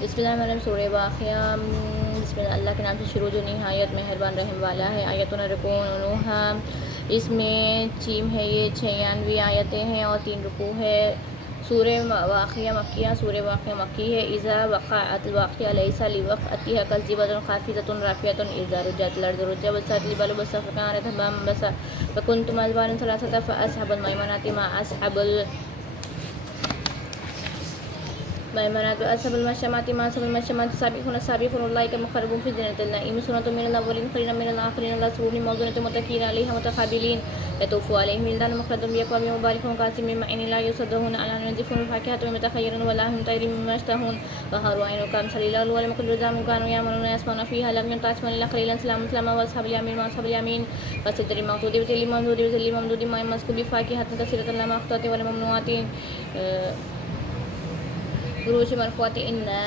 بسم اللہ الرحمن الرحیم، سورہ واقعہ۔ بسم اللہ، اللہ کے نام سے شروع جو نہایت مہربان رحم والا ہے۔ آیتون رکوع انوہا، اس میں چیم ہے، یہ 96 آیتیں ہیں اور 3 رکوع ہے۔ سورہ واقعہ مکیہ، سورہ واقعہ مکی ہے۔ اذا وقعت الواقعہ لیس لوقعتها کاذبۃ خافضۃ رافعۃ اذا رجت الارض رجا وبست الجبال بسا فكانت هباء منبثا فكنتم أزواجا ثلاثة فأصحاب الميمنة ما أصحاب الميمنة وأصحاب المشأمة ما أصحاب المشأمة سابقون السابقون أولئك المقربون في جنة النعيم سنة من الأولين قليلا من الآخرين على سرور موضونة متكئين عليها متقابلين يطوف عليهم ولدان مخلدون بأكواب وأباريق وكأس من معين لا يصدعون عنها ينزفون الفاكهة مما يتخيرون ولحم طير مما يشتهون وحور عين كأمثال اللؤلؤ والمرجان جزاء كانوا يعملون يسمعون فيها لغوا تعرفون إلا قليلا سلاما سلاما وأصحاب اليمين وأصحاب اليمين وسدر ممدود وظل ممدود وظل ممدود ماء مسكوب بفاكهة كثيرة لا مقطوعة ولا ممنوعة فروش مرفوعة إنا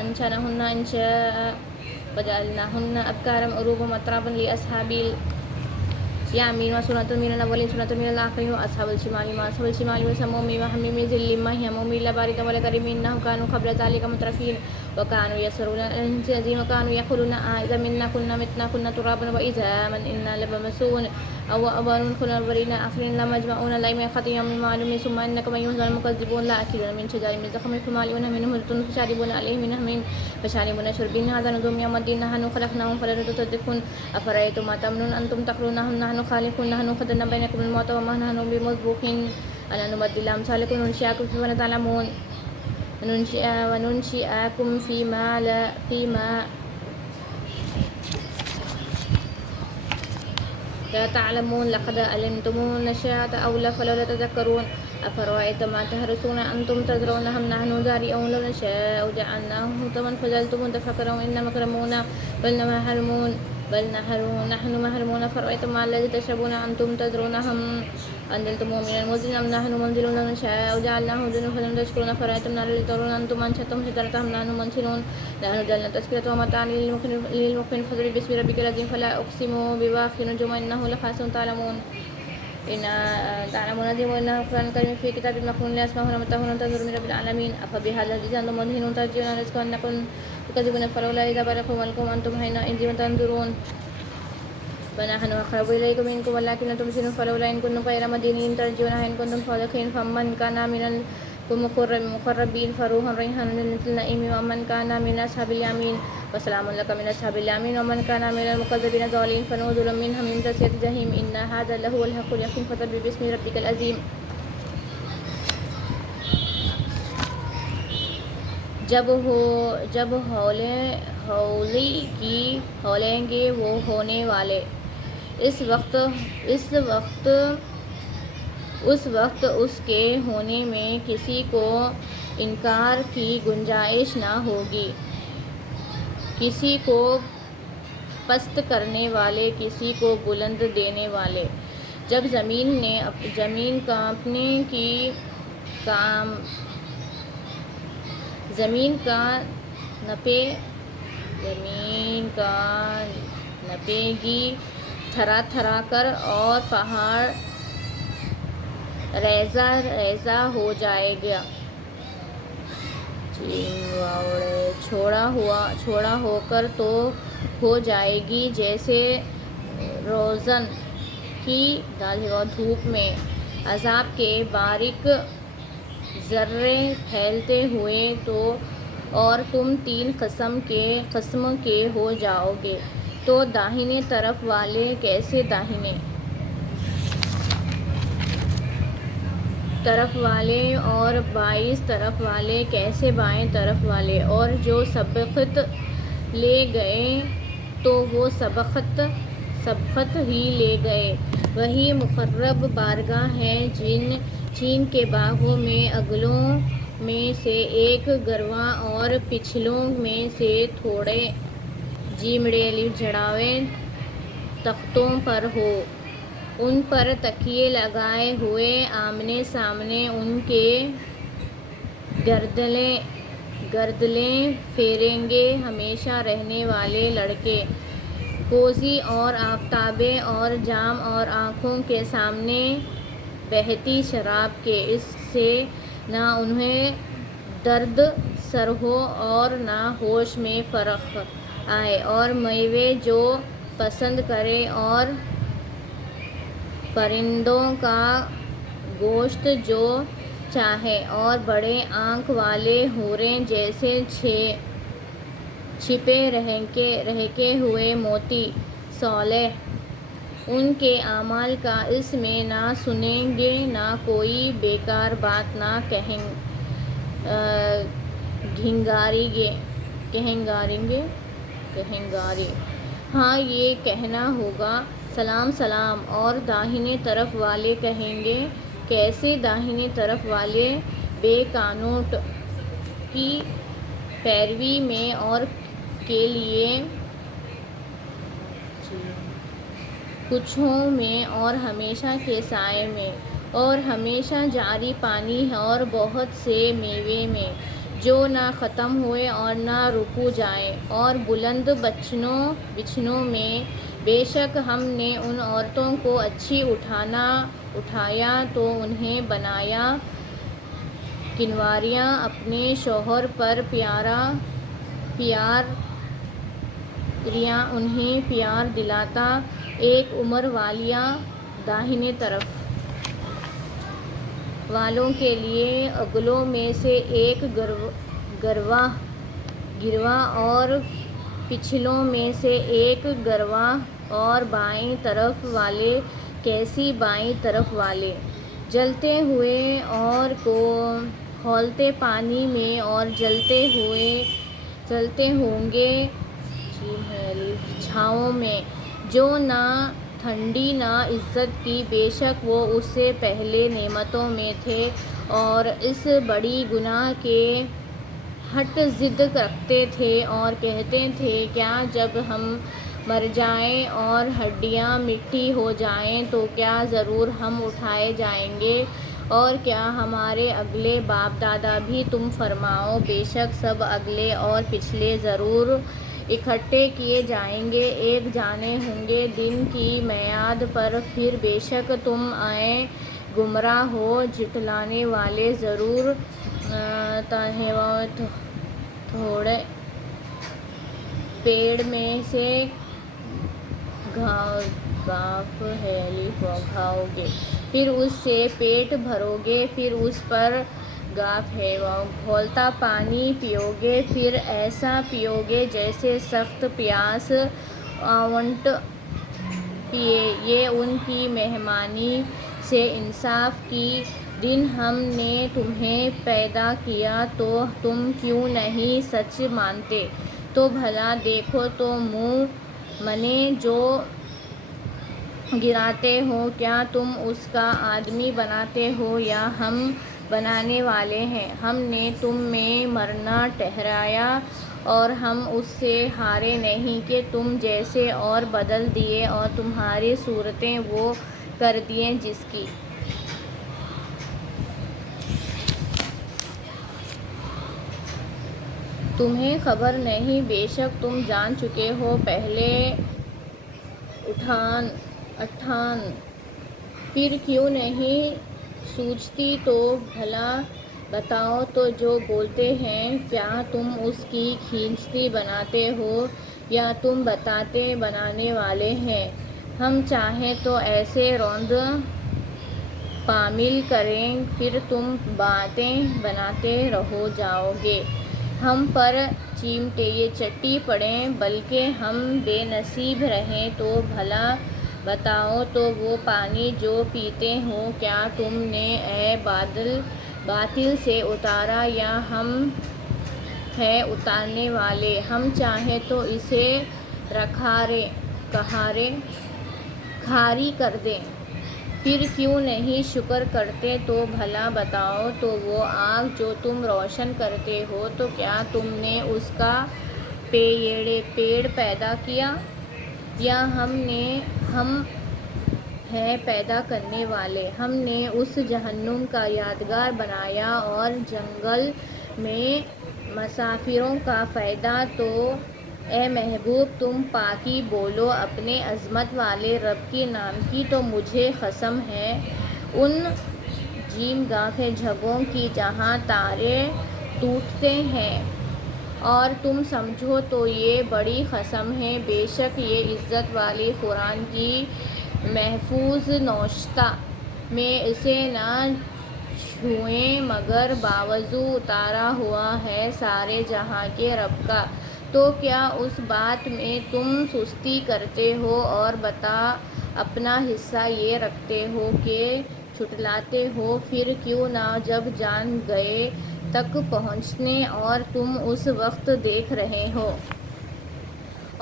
أنشأناهن إنشاء وجعلناهن أبكارا عروبا أترابا لأصحاب اليمين وسنة من الأولين سنة من الآخرين وأصحاب الشمال ما أصحاب الشمال وسموم وحميم ظل ما هي مومي لا باردة ولا كريم إنهم كانوا قبل ذلك مترفين وكانوا يسرون الإنس العظيم وكانوا يقولون إذا منا كنا متنا كنا ترابا وإذا من إنا لمبعوثون أو أبان كنا برينا آخرين لمجمعون إلى ميقات يوم معلوم ثم إنكم أيها المكذبون لآكلون من شجر من زقوم فمالئون منه البطون فشاربون عليه من حميم فشاربون شربين هذا نزلهم يوم الدين نحن خلقناهم فلا تصدقون أفرأيتم ما تمنون أنتم تخلقونه نحن خالقون نحن قدرنا بينكم الموت وما نحن بمسبوقين ألا نبدل أمثالكم وننشئكم فيما تعلمون وننشئكم فيما لا تعلمون لقد علمتم النشأة أولى فلولا تذكرون أفرأيتم ما تحرثون أنتم تزرعونه أم نحن زارعون لو نشاء جعلناه حطاما فظلتم تفكرون إنما مكرمون بل نحن محرومون أفرأيتم ما الذي تشربون أنتم تزرعونه أم أنزلتموه من المزن أم نحن منزلون لو نشاء جعلناه جنوبا فلم تشكرون أفرأيتم النار التي ترون أنتم أنشأتم شجرتها أم نحن منشرون نحن جعلنا التذكرة ومتاعا للمقوين فاصبر باسم ربك العظيم فلا أقسم بواقع النجوم إنه لخاسر تعلمون عظيم وإنه القرآن الكريم في كتاب مكنون لا يسمعون متاهون تنظر من رب العالمين أفبهذا الحديث أنتم مدهنون ترجعون رزقا أنكم تكذبون فلولا إذا بلغوا ولكم أنتم حينئذ تنظرون ونحن أقرب إليكم منكم ولكن لا تبصرون فلولا إن كنتم غير مدينين ترجعونها إن كنتم صادقين فمن كان من المقربين فروح ريحان جنة النعيم ومن كان من أصحاب اليمين وسلام لك من أصحاب اليمين ومن كان من المكذبين الضالين فنزل من حميم تسلية جحيم إن هذا لهو الحق اليقين فسبح باسم ربك العظيم۔ جب ہولیں گے وہ ہونے والے، اس وقت اس کے ہونے میں کسی کو انکار کی گنجائش نہ ہوگی، کسی کو پست کرنے والے، کسی کو بلند دینے والے۔ جب زمین کا نپے گی تھرا تھرا کر اور پہاڑ ریزہ ریزہ ہو جائے گا، چھوڑا ہو کر تو ہو جائے گی جیسے روزن کی دھوپ میں عذاب کے باریک ذرے پھیلتے ہوئے، تو اور تم 3 قسم کے ہو جاؤ گے، تو داہنے طرف والے کیسے داہنے طرف والے اور بائیں طرف والے کیسے بائیں طرف والے، اور جو سبقت لے گئے تو وہ سبقت ہی لے گئے۔ وہی مقرب بارگاہ ہیں جن کے باغوں میں اگلوں میں سے ایک گرواں اور پچھلوں میں سے تھوڑے جھیمڑے جڑاوے تختوں پر ہو، ان پر تکیے لگائے ہوئے آمنے سامنے ان کے گردلیں پھیریں گے ہمیشہ رہنے والے لڑکے، کوزی اور آفتابیں اور جام اور آنکھوں کے سامنے بہتی شراب کے، اس سے نہ انہیں درد میسر ہو اور نہ ہوش میں فرق آئے، اور میوے جو پسند کرے اور پرندوں کا گوشت جو چاہے، اور بڑے آنکھ والے حوریں جیسے چھپے رہکے ہوئے موتی صالح ان کے اعمال کا اس میں نہ سنیں گے، نہ کوئی بیکار بات نہ کہنگاریں۔ ہاں یہ کہنا ہوگا سلام سلام، اور داہنی طرف والے کہیں گے کیسے؟ داہنی طرف والے بے قانون کی پیروی میں اور کے لیے کچھوں میں اور ہمیشہ کے سائے میں، اور ہمیشہ جاری پانی اور بہت سے میوے میں جو نہ ختم ہوئے اور نہ رک جائیں، اور بلند بچھنوں میں بے شک ہم نے ان عورتوں کو اچھی اٹھایا تو انہیں بنایا کنواریاں، اپنے شوہر پر انہیں پیار دلاتا ایک عمر والیاں داہنی طرف والوں کے لیے عقلوں میں سے ایک گرواں اور پچھلوں میں سے ایک گرواں، اور بائیں طرف والے کیسی؟ بائیں طرف والے جلتے ہوئے اور کھولتے پانی میں اور جلتے ہوں گے چھاؤں میں، جو نہ ٹھنڈی نہ عزت کی، بے شک وہ اس سے پہلے نعمتوں میں تھے، اور اس بڑی گناہ کے ہٹ ضد رکھتے تھے اور کہتے تھے کیا جب ہم مر جائیں اور ہڈیاں مٹی ہو جائیں تو کیا ضرور ہم اٹھائے جائیں گے، اور کیا ہمارے اگلے باپ دادا بھی؟ تم فرماؤ بے شک سب اگلے اور پچھلے ضرور اکٹھے کیے جائیں گے، ایک جانے ہوں گے دن کی میعاد پر، پھر بے شک تم اے گمراہ ہو جھٹلانے والے ضرور تھوڑے پیڑ میں سے گھاس کھاؤ گے، پھر اس سے پیٹ بھرو گے، پھر اس پر کھولتا پانی پیو گے، پھر ایسا پیو گے جیسے سخت پیاس اونٹ پیے، یہ ان کی مہمانی سے انصاف کی دن ہم نے تمہیں پیدا کیا تو تم کیوں نہیں سچ مانتے؟ تو بھلا دیکھو تو منہ منے جو گراتے ہو، کیا تم اس کا آدمی بناتے ہو یا ہم بنانے والے ہیں؟ ہم نے تم میں مرنا ٹھہرایا اور ہم اس سے ہارے نہیں کہ تم جیسے اور بدل دیے اور تمہاری صورتیں وہ کر دیں جس کی تمہیں خبر نہیں، بے شک تم جان چکے ہو پہلے اٹھان، پھر کیوں نہیں سوچتی؟ تو بھلا بتاؤ تو جو بولتے ہیں کیا تم اس کی کھینچتی بناتے ہو یا تم بتاتے بنانے والے ہیں؟ ہم چاہیں تو ایسے روند پامال کریں پھر تم باتیں بناتے رہ جاؤ گے، ہم پر چٹی پڑیں بلکہ ہم بے نصیب رہیں۔ تو بھلا بتاؤ تو وہ پانی جو پیتے ہو کیا تم نے اے باطل سے اتارا یا ہم ہیں اتارنے والے؟ ہم چاہیں تو اسے کھاری کر دیں، پھر کیوں نہیں شکر کرتے؟ تو بھلا بتاؤ تو وہ آگ جو تم روشن کرتے ہو تو کیا تم نے اس کا پیڑ پیدا کیا یا ہم ہیں پیدا کرنے والے؟ ہم نے اس جہنم کا یادگار بنایا اور جنگل میں مسافروں کا فائدہ۔ تو اے محبوب تم پاکی بولو اپنے عظمت والے رب کے نام کی، تو مجھے قسم ہے ان جگہوں کی جہاں تارے ٹوٹتے ہیں، اور تم سمجھو تو یہ بڑی قسم ہے، بے شک یہ عزت والی قرآن کی محفوظ نوشتہ میں اسے نہ چھوئیں مگر باوضو اتارا ہوا ہے سارے جہاں کے رب کا۔ تو کیا اس بات میں تم سستی کرتے ہو اور بتا اپنا حصہ یہ رکھتے ہو کہ جھٹلاتے ہو؟ پھر کیوں نہ جب جان گئے تک پہنچنے اور تم اس وقت دیکھ رہے ہو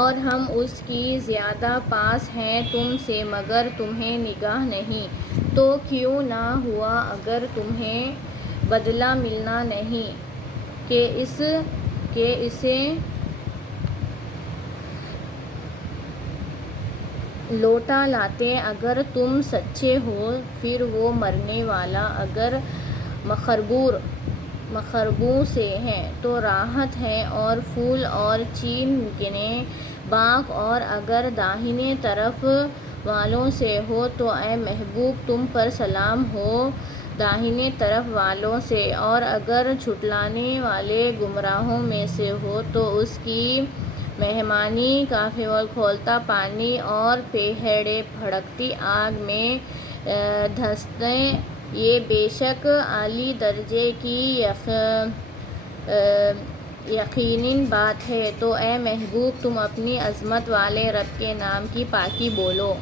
اور ہم اس کی زیادہ پاس ہیں تم سے مگر تمہیں نگاہ نہیں، تو کیوں نہ ہوا اگر تمہیں بدلہ ملنا نہیں کہ اسے لوٹا لاتے اگر تم سچے ہو؟ پھر وہ مرنے والا اگر مخربوں سے ہے تو راحت ہے اور پھول اور چین گنے باغ، اور اگر داہنے طرف والوں سے ہو تو اے محبوب تم پر سلام ہو داہنے طرف والوں سے، اور اگر جھٹلانے والے گمراہوں میں سے ہو تو اس کی مہمانی کا کھولتا پانی اور پہیڑے بھڑکتی آگ میں دھنسیں، یہ بے شک اعلیٰ درجے کی یقینی بات ہے۔ تو اے محبوب تم اپنی عظمت والے رب کے نام کی پاکی بولو۔